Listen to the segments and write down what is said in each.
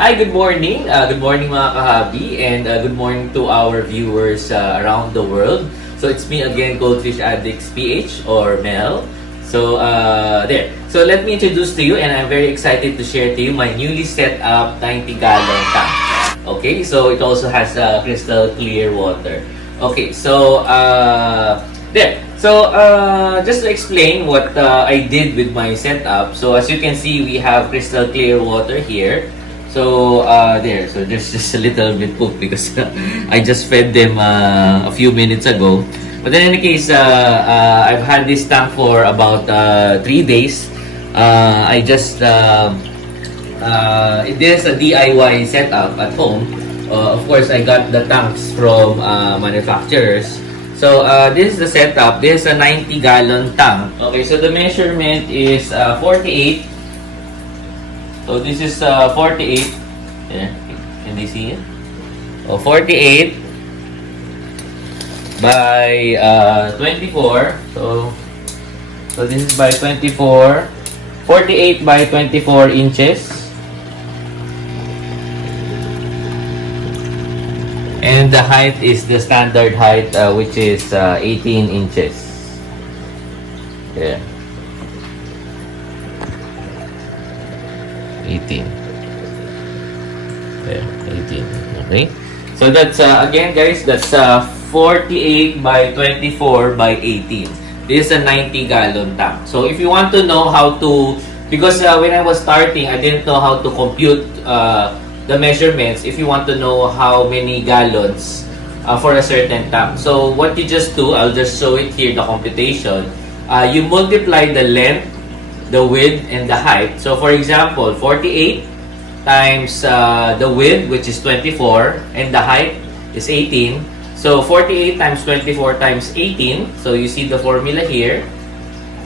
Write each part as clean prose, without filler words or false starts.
Hi, good morning. Good morning mga kahabi and good morning to our viewers around the world. So it's me again, GoldfishAddictsPH or Mel. So there. So let me introduce to you and I'm very excited to share to you my newly set up 90-gallon tank. Okay, so it also has crystal clear water. Okay, so there. So just to explain what I did with my setup. So as you can see, we have crystal clear water here. So there, so there's just a little bit poop because I just fed them a few minutes ago. But in any case, I've had this tank for about 3 days. I just it is a DIY setup at home. Of course, I got the tanks from manufacturers. So this is the setup. This is a 90-gallon tank. Okay, so the measurement is 48. So this is 48. Yeah, can they see it? Oh, 48 by 24. So this is by 24. 48 by 24 inches. And the height is the standard height, which is 18 inches. Yeah. 18. There, 18. Okay. So that's again, guys, that's 48 by 24 by 18. This is a 90-gallon tank. So if you want to know how to, because when I was starting, I didn't know how to compute the measurements. If you want to know how many gallons for a certain tank, so what you just do, I'll just show it here, the computation. You multiply the length, the width, and the height. So for example, 48 times the width, which is 24, and the height is 18. So 48 times 24 times 18. So you see the formula here.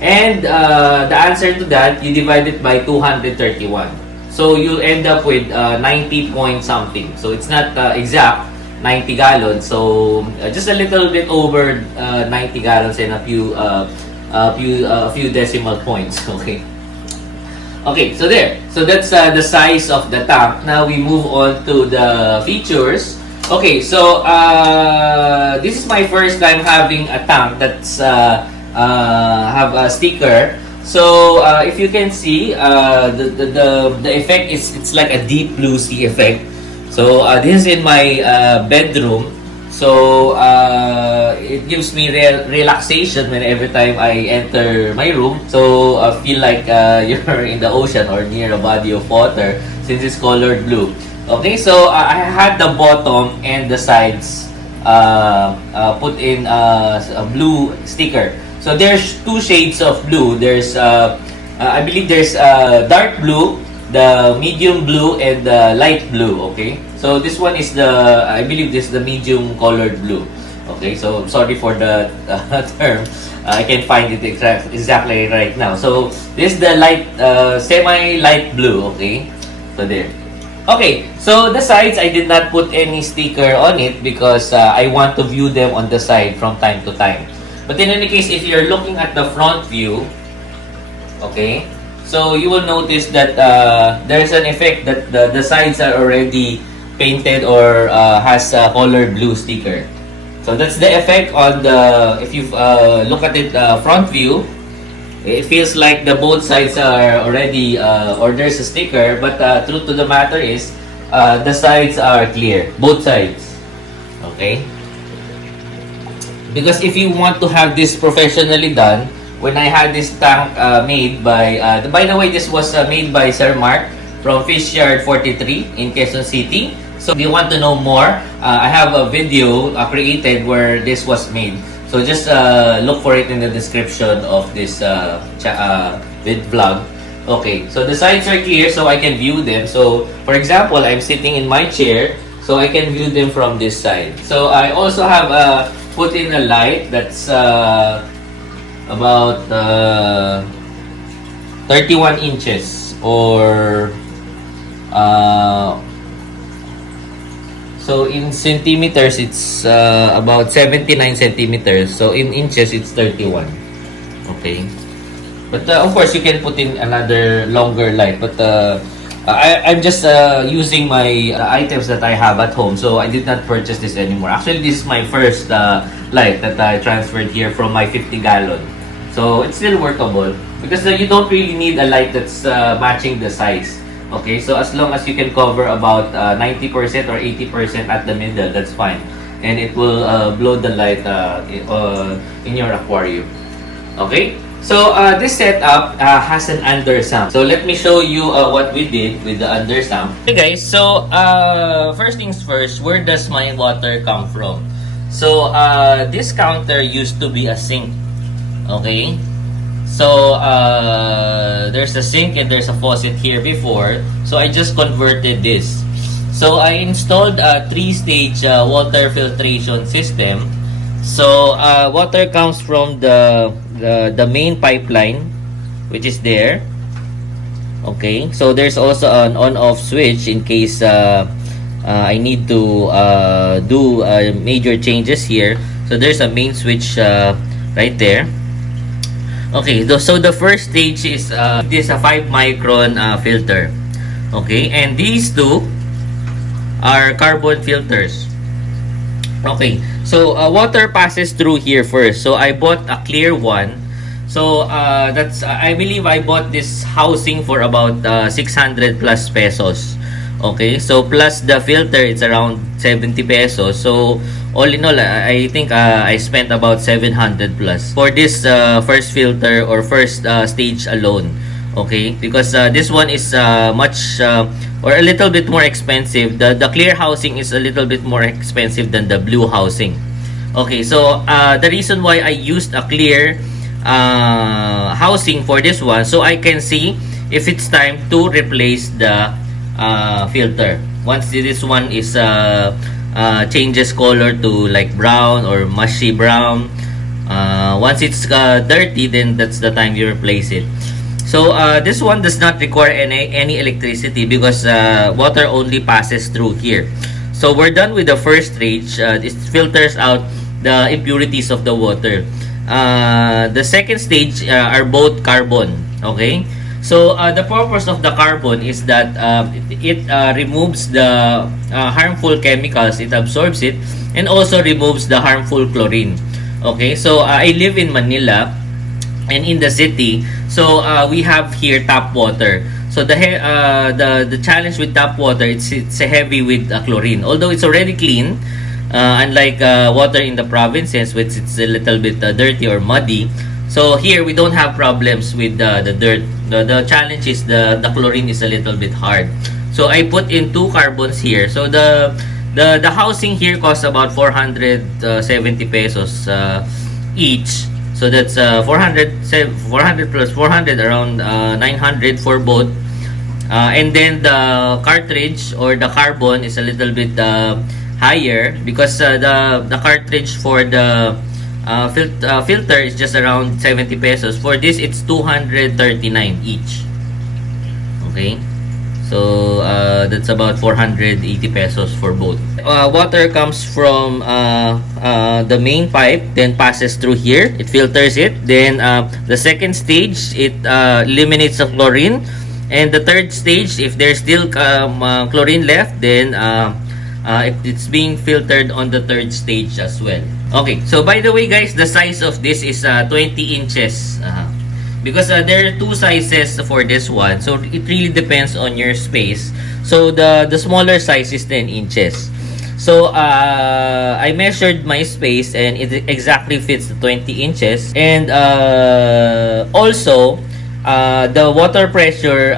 And the answer to that, you divide it by 231. So you end up with 90 point something. So it's not exact 90 gallons. So just a little bit over 90 gallons and a few decimal points. Okay, so there. So that's the size of the tank. Now we move on to the features. Okay, so this is my first time having a tank that's have a sticker. So if you can see, the effect is, it's like a deep blue sea effect. So this is in my bedroom. So it gives me relaxation when every time I enter my room. So I feel like you're in the ocean or near a body of water since it's colored blue. Okay, so I had the bottom and the sides put in a blue sticker. So there's two shades of blue. There's I believe there's dark blue, the medium blue, and the light blue. Okay, so this one is the, I believe this is the medium colored blue. Okay, so sorry for the term. I can't find it exactly right now. So this is the light, semi-light blue. Okay, so there. Okay, so the sides, I did not put any sticker on it because I want to view them on the side from time to time. But in any case, if you're looking at the front view, okay, so you will notice that there's an effect that the sides are already painted or has a colored blue sticker. So that's the effect on the, if you look at it front view, it feels like the both sides are already, or there's a sticker, but truth to the matter is, the sides are clear, both sides, okay? Because if you want to have this professionally done, when I had this tank made by the way, this was made by Sir Mark from Fish Yard 43 in Quezon City. So if you want to know more, I have a video created where this was made. So just look for it in the description of this vlog. Okay, so the sides are clear so I can view them. So for example, I'm sitting in my chair, so I can view them from this side. So I also have put in a light that's about 31 inches or so in centimeters it's about 79 centimeters. So in inches it's 31. Okay, but of course you can put in another longer light, but I'm just using my items that I have at home, so I did not purchase this anymore. Actually, this is my first light that I transferred here from my 50-gallon. So it's still workable because you don't really need a light that's matching the size. Okay, so as long as you can cover about 90% or 80% at the middle, that's fine. And it will blow the light in your aquarium. Okay? So, this setup has an undersump. So, let me show you what we did with the undersump. Okay guys, so first things first, where does my water come from? So, this counter used to be a sink. Okay? So, there's a sink and there's a faucet here before. So, I just converted this. So, I installed a 3-stage water filtration system. So, water comes from the main pipeline, which is there. Okay, so there's also an on-off switch in case I need to do major changes here. So there's a main switch right there. Okay, so the first stage is this a 5-micron filter. Okay, and these two are carbon filters. Okay, so water passes through here first. So I bought a clear one. So that's I believe I bought this housing for about 600 plus pesos. Okay, so plus the filter, it's around 70 pesos. So all in all, I think I spent about 700 plus for this first filter or first stage alone. Okay, because this one is much or a little bit more expensive. The clear housing is a little bit more expensive than the blue housing. Okay, so the reason why I used a clear housing for this one, so I can see if it's time to replace the filter. Once this one is changes color to like brown or mushy brown, once it's dirty, then that's the time you replace it. So this one does not require any electricity because water only passes through here. So we're done with the first stage. It filters out the impurities of the water. The second stage are both carbon. Okay, so the purpose of the carbon is that it removes the harmful chemicals, it absorbs it, and also removes the harmful chlorine. Okay, so I live in Manila and in the city, so we have here tap water. So the challenge with tap water, it's heavy with chlorine, although it's already clean, unlike water in the provinces, which it's a little bit dirty or muddy. So here we don't have problems with the dirt. The challenge is the chlorine is a little bit hard. So I put in 2 carbons here. So the housing here costs about 470 pesos each. So that's 400 plus 400, around 900 for both. And then the cartridge or the carbon is a little bit higher because the cartridge for the filter is just around 70 pesos. For this, it's 239 each. Okay, so that's about 480 pesos for both. Water comes from the main pipe, then passes through here, it filters it, then the second stage, it eliminates the chlorine, and the third stage, if there's still chlorine left, then it's being filtered on the third stage as well. Okay, so by the way guys, the size of this is 20 inches because there are 2 sizes for this one, so it really depends on your space. So the smaller size is 10 inches. So I measured my space and it exactly fits the 20 inches. And also the water pressure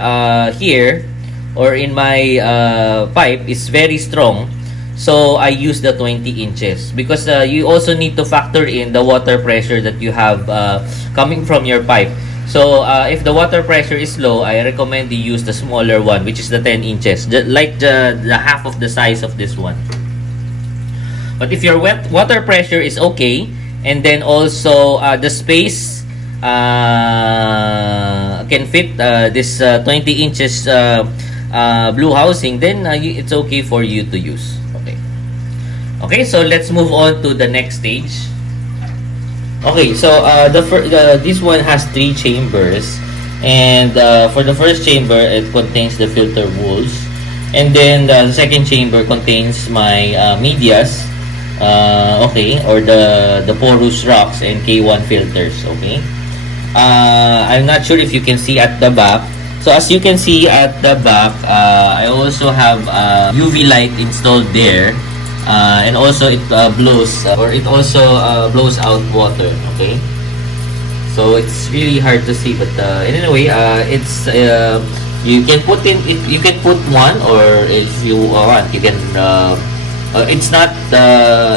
here or in my pipe is very strong. So I use the 20 inches because you also need to factor in the water pressure that you have coming from your pipe. So if the water pressure is low, I recommend you use the smaller one, which is the 10 inches, like the half of the size of this one. But if your water pressure is okay, and then also the space can fit this 20 inches blue housing, then it's okay for you to use. Okay, so let's move on to the next stage. Okay, so this one has 3 chambers. And for the first chamber, it contains the filter wools. And then the second chamber contains my medias, okay, or the porous rocks and K1 filters, okay. I'm not sure if you can see at the back. So as you can see at the back, I also have UV light installed there, and also it blows blows out water, okay. So it's really hard to see, but anyway, it's you can put one, or if you want, you can. It's not.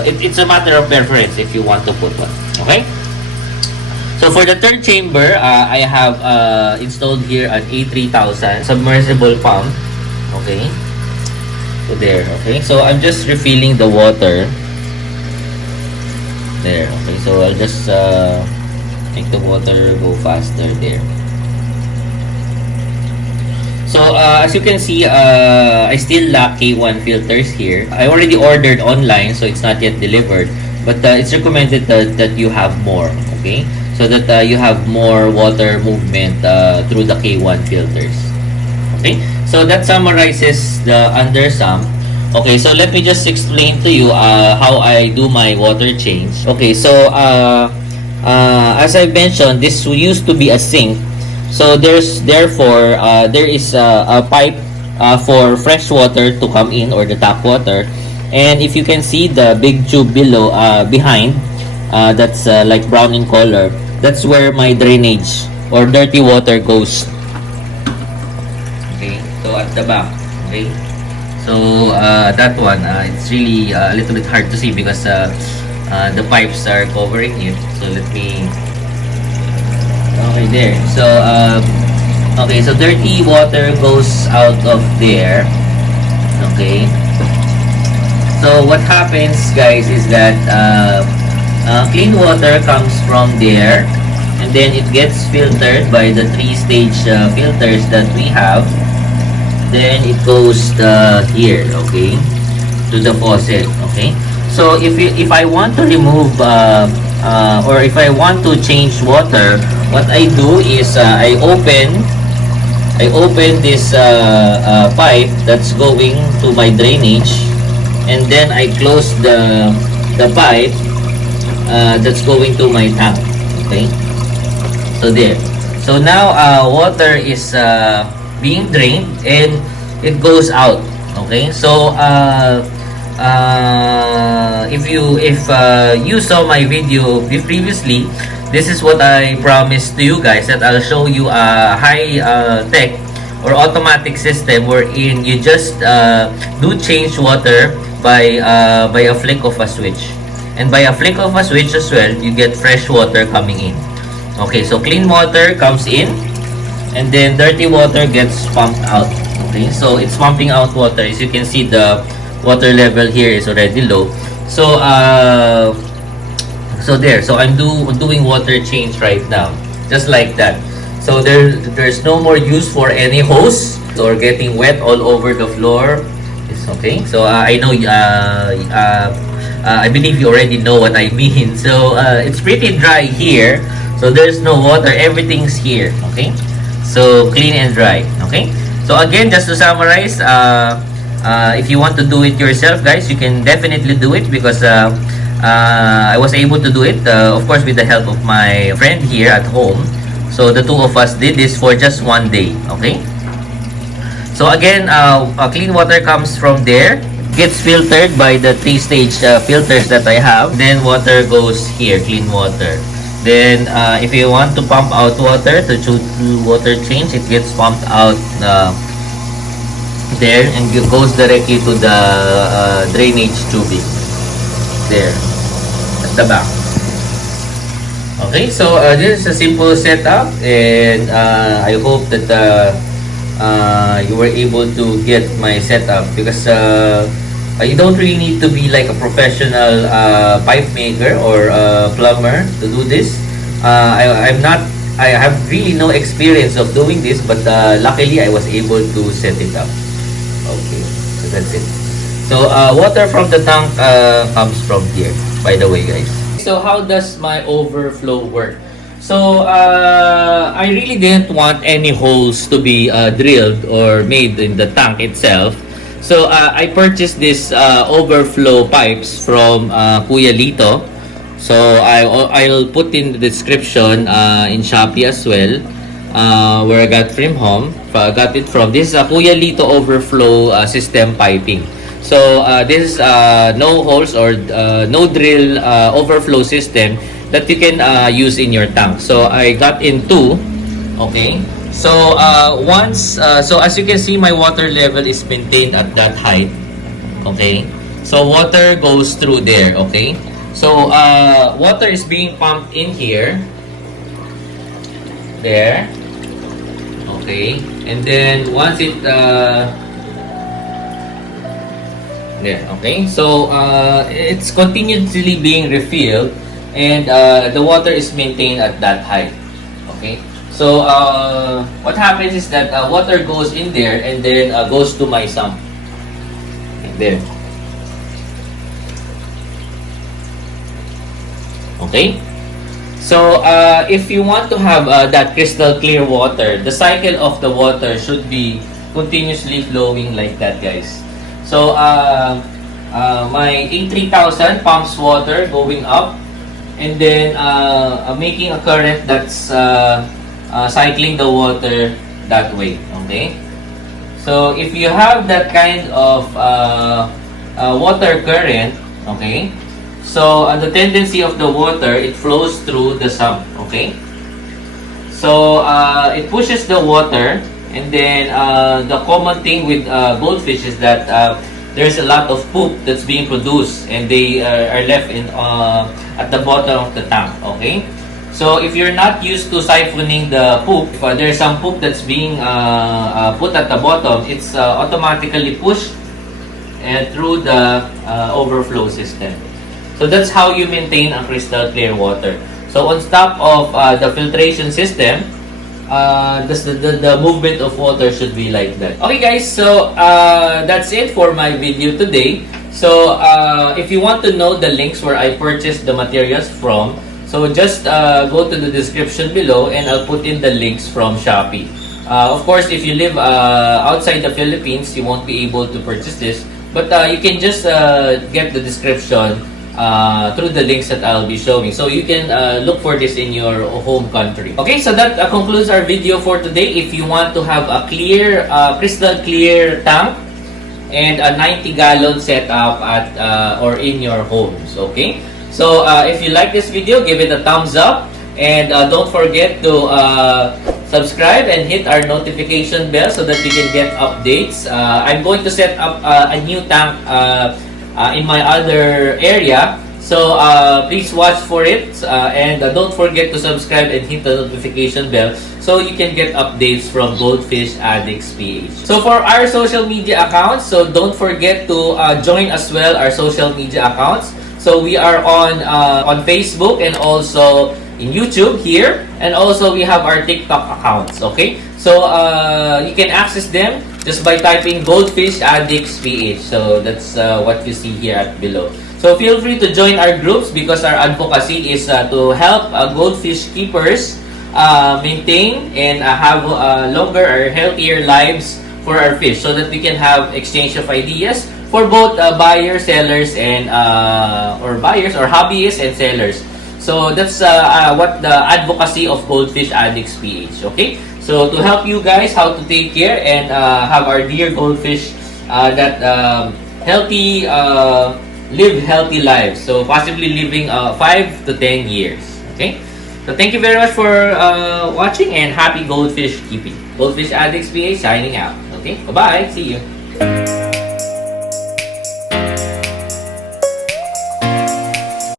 It's a matter of preference if you want to put one. Okay. So for the third chamber, I have installed here an A3000 submersible pump. Okay. So there. Okay. So I'm just refilling the water. There. Okay. So I'll just make the water go faster there. So as you can see, I still lack K1 filters here. I already ordered online, so it's not yet delivered. But it's recommended that you have more, okay? So that you have more water movement through the K1 filters. Okay? So that summarizes the undersump. Okay, so let me just explain to you how I do my water change. Okay, so as I mentioned, this used to be a sink. So there is a pipe for fresh water to come in, or the tap water. And if you can see the big tube below, behind, that's like brown in color, that's where my drainage or dirty water goes. Okay, so at the back. Okay, so that one, it's really a little bit hard to see because the pipes are covering it. So let me. Okay, there. So okay, so dirty water goes out of there. Okay. So what happens, guys, is that clean water comes from there, and then it gets filtered by the 3-stage filters that we have. Then it goes here, okay, to the faucet. Okay. So if I want to remove or if I want to change water, what I do is I open this pipe that's going to my drainage, and then I close the pipe that's going to my tank. Okay, so there. So now water is being drained and it goes out. Okay, so if you saw my video previously, this is what I promised to you guys, that I'll show you a high tech or automatic system wherein you just do change water by a flick of a switch, and by a flick of a switch as well, you get fresh water coming in. Okay, so clean water comes in, and then dirty water gets pumped out. Okay, so it's pumping out water. As you can see, the water level here is already low. So so there. So I'm doing water change right now, just like that. So there's no more use for any hose or getting wet all over the floor. It's okay. So I know I believe you already know what I mean. So it's pretty dry here. So there's no water. Everything's here. Okay. So clean and dry. Okay. So again, just to summarize, if you want to do it yourself, guys, you can definitely do it, because I was able to do it, of course, with the help of my friend here at home. So the two of us did this for just one day. Okay. So again, clean water comes from there, gets filtered by the 3-stage filters that I have. Then water goes here, clean water. Then if you want to pump out water to do water change, it gets pumped out there, and it goes directly to the drainage tubing there at the back. Okay, so this is a simple setup, and I hope that you were able to get my setup, because you don't really need to be like a professional pipe maker or plumber to do this. I have really no experience of doing this, but luckily I was able to set it up. Okay, so that's it. So water from the tank comes from here, by the way, guys. So how does my overflow work? So I really didn't want any holes to be drilled or made in the tank itself. So I purchased this overflow pipes from KuyaLito. So I'll put in the description in SHOPEE as well, where I got from home. Got it from this is a KuyaLito overflow system piping. So this is no holes or no drill overflow system that you can use in your tank. So I got in two. Okay. So so as you can see, my water level is maintained at that height. Okay. So water goes through there. Okay. So water is being pumped in here. There. Okay. And then once it there. Okay. So it's continuously being refilled, and the water is maintained at that height. Okay. So what happens is that water goes in there and then goes to my sump. There. Okay. So if you want to have that crystal clear water, the cycle of the water should be continuously flowing like that, guys. So my A3000 pumps water going up, and then making a current that's cycling the water that way. Okay. So if you have that kind of water current, okay, so the tendency of the water, it flows through the sump. Okay. So it pushes the water, and then the common thing with goldfish is that there's a lot of poop that's being produced, and they are left in at the bottom of the tank. Okay. So if you're not used to siphoning the poop, if there's some poop that's being put at the bottom, it's automatically pushed through the overflow system. So that's how you maintain a crystal clear water. So on top of the filtration system, the movement of water should be like that. Okay guys, so that's it for my video today. So if you want to know the links where I purchased the materials from, so just go to the description below, and I'll put in the links from SHOPEE. Of course, if you live outside the Philippines, you won't be able to purchase this, but you can just get the description through the links that I'll be showing. So you can look for this in your home country. Okay, so that concludes our video for today. If you want to have a clear, crystal clear tank and a 90-gallon setup at or in your homes, okay? So if you like this video, give it a thumbs up, and don't forget to subscribe and hit our notification bell so that you can get updates. I'm going to set up a new tank in my other area, so please watch for it, and don't forget to subscribe and hit the notification bell so you can get updates from GoldfishAddictsPH. So for our social media accounts, so don't forget to join as well our social media accounts. So we are on Facebook and also in YouTube here, and also we have our TikTok accounts. Okay, so you can access them just by typing GoldfishAddictsPH. So that's what you see here at below. So feel free to join our groups, because our advocacy is to help goldfish keepers maintain and have longer or healthier lives for our fish, so that we can have exchange of ideas for both buyers, sellers, and or buyers or hobbyists and sellers. So that's what the advocacy of GoldfishAddictsPH. Okay, so to help you guys how to take care and have our dear goldfish that healthy, live healthy lives. So possibly living 5 to 10 years. Okay, so thank you very much for watching, and happy goldfish keeping. GoldfishAddictsPH signing out. Okay, bye bye. See you.